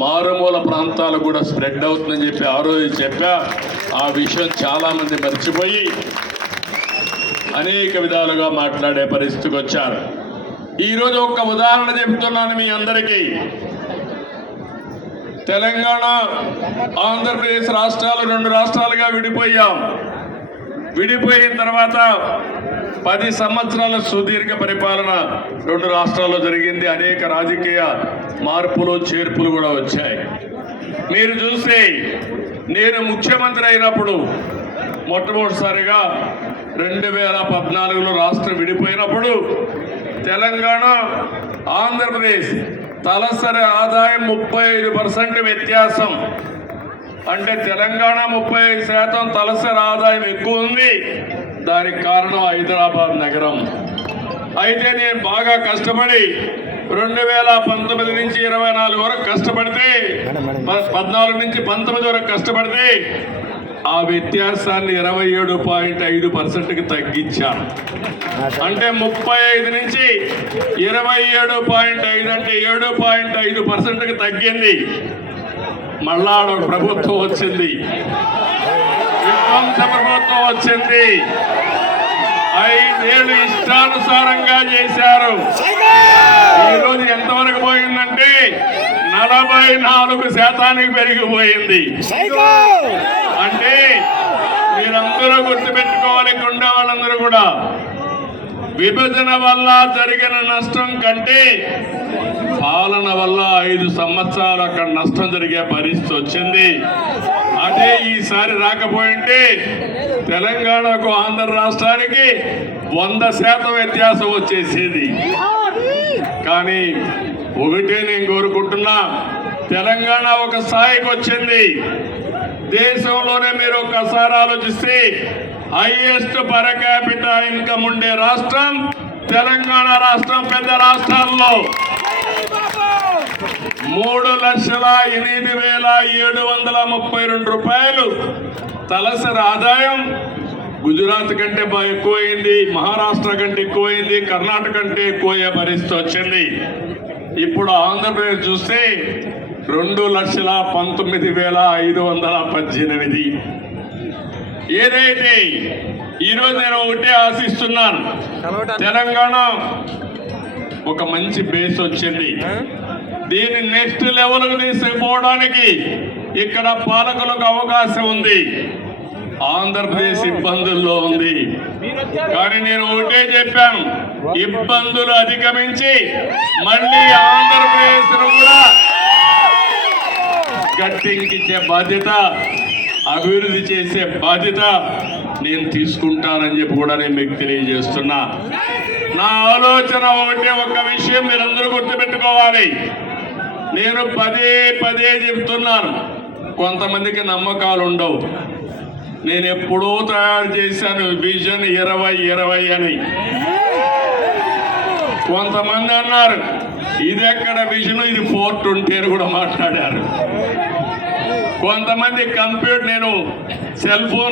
మారుమూల ప్రాంతాలు కూడా స్ప్రెడ్ అవుతుందని చెప్పి ఆ రోజు చెప్పా. ఆ విషయం చాలా మంది మర్చిపోయి అనేక విధాలుగా మాట్లాడే పరిస్థితికి వచ్చారు. ఈరోజు ఒక ఉదాహరణ చెబుతున్నాను మీ అందరికీ. తెలంగాణ ఆంధ్రప్రదేశ్ రాష్ట్రాలు 2 రాష్ట్రాలుగా విడిపోయాం. విడిపోయిన తర్వాత 10 సంవత్సరాల సుదీర్ఘ పరిపాలన 2 రాష్ట్రాల్లో జరిగింది. అనేక రాజకీయ మార్పులు చేర్పులు కూడా వచ్చాయి. మీరు చూస్తే నేను ముఖ్యమంత్రి అయినప్పుడు మొట్టమొదటిసారిగా 2014లో రాష్ట్రం విడిపోయినప్పుడు తెలంగాణ ఆంధ్రప్రదేశ్ తలసరి ఆదాయం 35% వ్యత్యాసం. అంటే తెలంగాణ 35% తలసరి ఆదాయం ఎక్కువ ఉంది. దానికి కారణం హైదరాబాద్ నగరం. అయితే నేను బాగా కష్టపడి 2019 నుంచి 24 వరకు కష్టపడితే 14 నుంచి 19 వరకు కష్టపడితే ఆ వ్యత్యాసాన్ని 27.5%కి తగ్గించాను. అంటే 35 నుంచి 27.5 అంటే 7.5%కి తగ్గింది. మళ్ళా ప్రభుత్వం వచ్చింది, విధ్వంస ప్రభుత్వం వచ్చింది. 5 ఏళ్ళు ఇష్టానుసారంగా చేశారు. ఈరోజు ఎంతవరకు పోయిందంటే 44% పెరిగిపోయింది. అంటే మీరందరూ గుర్తుపెట్టుకోవాలి, ఉండే వాళ్ళందరూ కూడా, విభజన వల్ల జరిగిన నష్టం కంటే పాలన వల్ల 5 సంవత్సరాలు అక్కడ నష్టం జరిగే పరిస్థితి వచ్చింది. అదే ఈసారి రాకపోయింటే తెలంగాణకు ఆంధ్ర రాష్ట్రానికి 100% వ్యత్యాసం వచ్చేసేది. కానీ ఒకటే నేను కోరుకుంటున్నా, తెలంగాణ ఒక స్థాయికి వచ్చింది. దేశంలోనే మీరు ఒక్కసారి ఆలోచిస్తే హైయెస్ట్ పర్ క్యాపిటల్ ఇన్కమ్ ఉండే రాష్ట్రం తెలంగాణ రాష్ట్రం. పెద్ద రాష్ట్రాల్లో 3,08,732 రూపాయలు తలసరి ఆదాయం గుజరాత్ కంటే ఎక్కువైంది, మహారాష్ట్ర కంటే ఎక్కువైంది, కర్ణాటక కంటే ఎక్కువయ్యే పరిస్థితి వచ్చింది. ఇప్పుడు ఆంధ్రప్రదేశ్ చూస్తే 2,19,518. ఏదైతే ఈరోజు నేను ఒకటే ఆశిస్తున్నాను, తెలంగాణ ఒక మంచి బేస్ వచ్చింది. దీన్ని నెక్స్ట్ లెవెల్కు తీసుకుపోవడానికి ఇక్కడ పాలకులకు అవకాశం ఉంది. ఆంధ్రప్రదేశ్ ఇబ్బందుల్లో ఉంది. కానీ నేను ఒకటే చెప్పాను, ఇబ్బందులు అధిగమించి మళ్ళీ ఆంధ్రప్రదేశ్ కూడా గట్టెక్కించే బాధ్యత, అభివృద్ధి చేసే బాధ్యత నేను తీసుకుంటానని చెప్పి కూడా నేను మీకు తెలియజేస్తున్నా. నా ఆలోచన ఒకటే, ఒక విషయం మీరందరూ గుర్తుపెట్టుకోవాలి. నేను పదే చెప్తున్నాను, కొంతమందికి నమ్మకాలు ఉండవు. నేను ఎప్పుడూ తయారు చేశాను విజన్ 2020 అని. కొంతమంది అన్నారు ఇది ఎక్కడ విజన్, ఇది 420 అని కూడా మాట్లాడారు. కొంతమంది కంప్యూటర్, నేను సెల్ ఫోన్